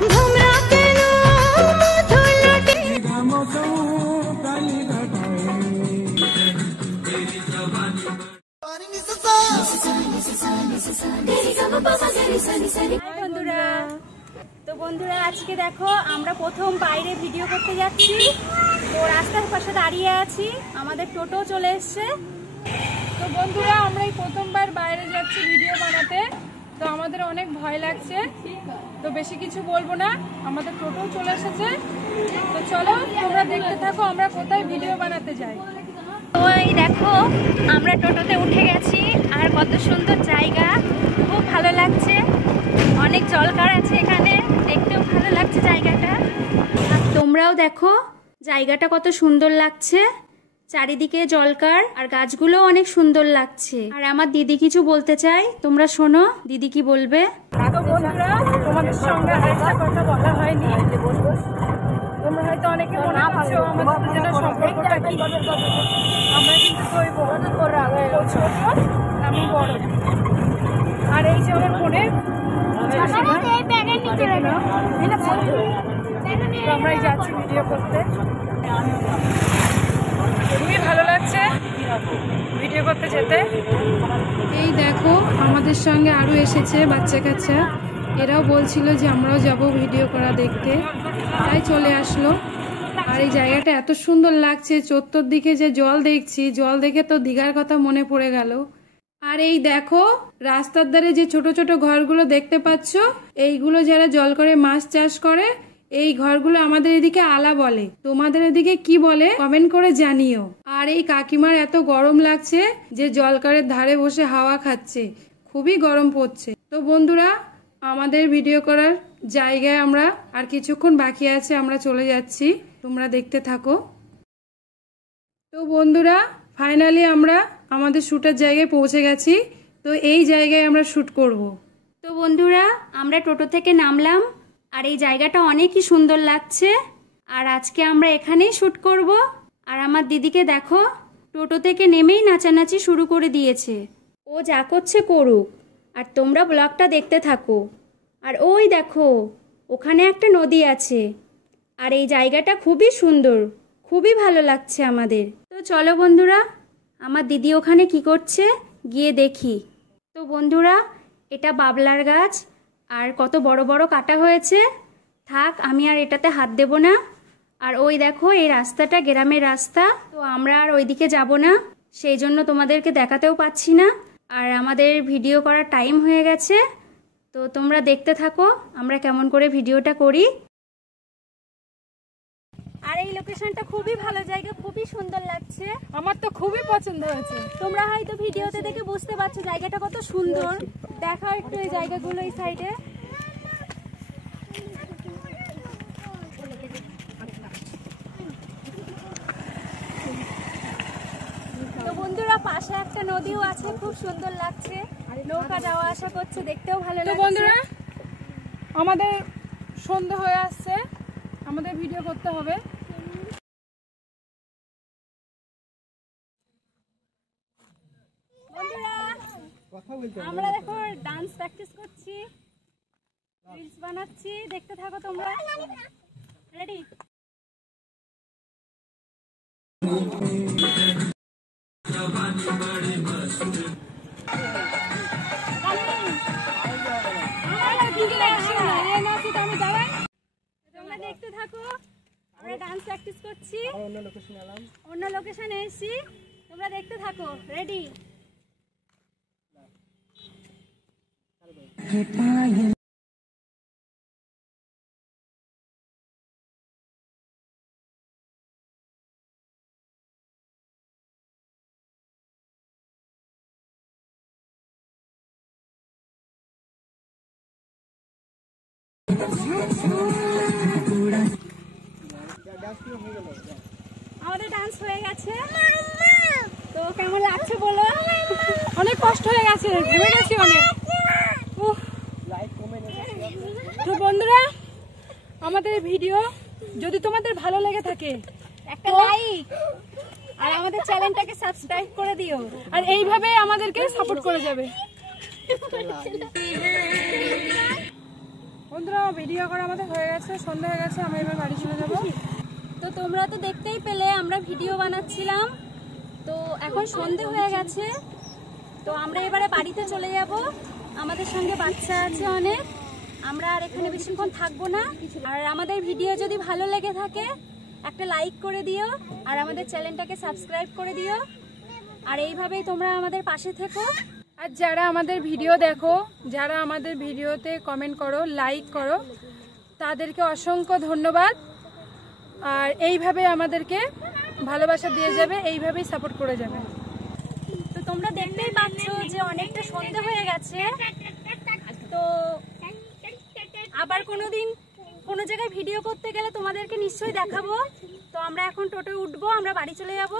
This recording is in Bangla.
বন্ধুরা, তো বন্ধুরা আজকে দেখো আমরা প্রথম বাইরে ভিডিও করতে যাচ্ছি। তো রাস্তার পাশে দাঁড়িয়ে আছি, আমাদের টোটো চলে এসছে। তো বন্ধুরা আমরা এই প্রথমবার বাইরে যাচ্ছি ভিডিও বানাতে, তো আমাদের অনেক ভয় লাগছে। তো বেশি কিছু বলবো না, আমাদের টোটো চলে এসেছে। তো চলো তোমরা দেখতে থাকো আমরা কোথায় ভিডিও বানাতে যাই। তো এই দেখো আমরা টোটোতে উঠে গেছি, আর কত সুন্দর জায়গা, খুব ভালো লাগছে। অনেক জলকার আছে এখানে, দেখতেও ভালো লাগছে জায়গাটা। আর তোমরাও দেখো জায়গাটা কত সুন্দর লাগছে, চারিদিকে জলকার আর গাছগুলো অনেক সুন্দর লাগছে। আর আমার দিদি কিছু বলতে চাই, তোমরা শোনো দিদি কি বলবে। তো বন্ধুরা তোমাদের সঙ্গে আরেকটা কথা বলা হয়নি, তোমরা হয়তো অনেকে মনে করছো আমাদের দুজনের সম্পর্কটা কি। আমরা কিন্তু ছোট, আমি বড়। আর এই যে আমার বোনের আমরাই যাচ্ছি ভিডিও করতে। খুবই ভালো লাগছে ভিডিও করতে যেতে। এই দেখো আমাদের সঙ্গে আরো এসেছে বাচ্চা কাচ্চা, এরাও বলছিল যে আমরাও যাব ভিডিও করা দেখতে, তাই চলে আসলো। আর এই জায়গাটা এত সুন্দর লাগছে, চতুর্দিকে যে জল দেখছি, জল দেখে তো দীঘার কথা মনে পড়ে গেল। আর এই দেখো রাস্তার ধারে যে ছোট ছোট ঘরগুলো দেখতে পাচ্ছ, এইগুলো যারা জল করে মাছ চাষ করে, এই ঘরগুলো আমাদের এদিকে আলা বলে। তোমাদের এদিকে কি বলে কমেন্ট করে জানিও। আর এই কাকিমার এত গরম লাগছে যে জলকারের ধারে বসে হাওয়া খাচ্ছে, খুবই গরম পড়ছে। তো বন্ধুরা আমাদের ভিডিও করার জায়গায় আমরা আর কিছুক্ষণ বাকি আছে, আমরা চলে যাচ্ছি, তোমরা দেখতে থাকো। তো বন্ধুরা ফাইনালি আমরা আমাদের শুটের জায়গায় পৌঁছে গেছি। তো এই জায়গায় আমরা শুট করব। তো বন্ধুরা আমরা টোটো থেকে নামলাম, আর এই জায়গাটা অনেকই সুন্দর লাগছে। আর আজকে আমরা এখানেই শুট করব। আর আমার দিদিকে দেখো টোটো থেকে নেমেই নাচানাচি শুরু করে দিয়েছে। ও যা করছে করুক, আর তোমরা ব্লগটা দেখতে থাকো। আর ওই দেখো ওখানে একটা নদী আছে, আর এই জায়গাটা খুবই সুন্দর, খুবই ভালো লাগছে আমাদের। তো চলো বন্ধুরা আমার দিদি ওখানে কি করছে গিয়ে দেখি। তো বন্ধুরা এটা বাবলার গাছ, আর কত বড় বড় কাটা হয়েছে। থাক আমি আর এটাতে হাত দেব না। আর ওই দেখো এই রাস্তাটা গ্রামের রাস্তা, তো আমরা আর ওইদিকে যাব না, সেই জন্য তোমাদেরকে দেখাতেও পাচ্ছি না। আর আমাদের ভিডিও করার টাইম হয়ে গেছে, তো তোমরা দেখতে থাকো আমরা কেমন করে ভিডিওটা করি। আর এই লোকেশনটা খুবই ভালো জায়গা, খুবই সুন্দর লাগছে, আমার তো খুবই পছন্দ হয়েছে। তোমরা হয়তো ভিডিওতে দেখে বুঝতে পারছো জায়গাটা কত সুন্দর। দেখাও একটু এই জায়গাগুলো এই সাইডে। তো বন্ধুরা পাশে একটা নদীও আছে, খুব সুন্দর লাগছে, নৌকা যাওয়া আসা করছে, দেখতেও ভালো লাগছে। তো বন্ধুরা আমাদের সন্ধ্যা হয়ে আসছে, আমাদের ভিডিও করতে হবে। আমরা দেখো ডান্স প্র্যাকটিস করছি, রিলস বানাচ্ছি, দেখতে থাকো তোমরা। রেডি? তোমরা দেখতে থাকো, আমরা ডান্স প্র্যাকটিস করছি, অন্য লোকেশনে এসেছি, তোমরা দেখতে থাকো। রেডি? আমাদের ডান্স হয়ে গেছে, তো কেমন লাগছে বলো? অনেক কষ্ট হয়ে গেছে, ঘুরে গেছি অনেক। তো বন্ধুরা আমাদের ভিডিও যদি তোমাদের ভালো লেগে থাকে একটা লাইক আর আমাদের চ্যানেলটাকে সাবস্ক্রাইব করে দিও, আর এইভাবে আমাদেরকে সাপোর্ট করে যাবে। বন্ধুরা ভিডিও করা আমাদের হয়ে গেছে, সন্ধ্যা হয়ে গেছে, আমরা এবার বাড়ি চলে যাবো। তো তোমরা তো দেখতেই পেলে আমরা ভিডিও বানাচ্ছিলাম, তো এখন সন্ধে হয়ে গেছে, তো আমরা এবারে বাড়িতে চলে যাব। আমাদের সঙ্গে বাচ্চা আছে অনেক, আমরা আর এখানে বেশিক্ষণ থাকবো না। আর আমাদের ভিডিও যদি ভালো লেগে থাকে একটা লাইক করে দিও, আর আমাদের চ্যানেলটাকে সাবস্ক্রাইব করে দিও, আর এইভাবেই তোমরা আমাদের পাশে থেকো। আর যারা আমাদের ভিডিও দেখো, যারা আমাদের ভিডিওতে কমেন্ট করো, লাইক করো, তাদেরকে অসংখ্য ধন্যবাদ। আর এইভাবে আমাদেরকে ভালোবাসা দিয়ে যাবে, এইভাবেই সাপোর্ট করে যাবে। তো তোমরা দেখতেই পাচ্ছ যে অনেকটা সন্ধে হয়ে গেছে, তো আবার কোনোদিন কোনো জায়গায় ভিডিও করতে গেলে তোমাদেরকে নিশ্চয়ই দেখাবো। তো আমরা এখন টোটো উঠবো, আমরা বাড়ি চলে যাব।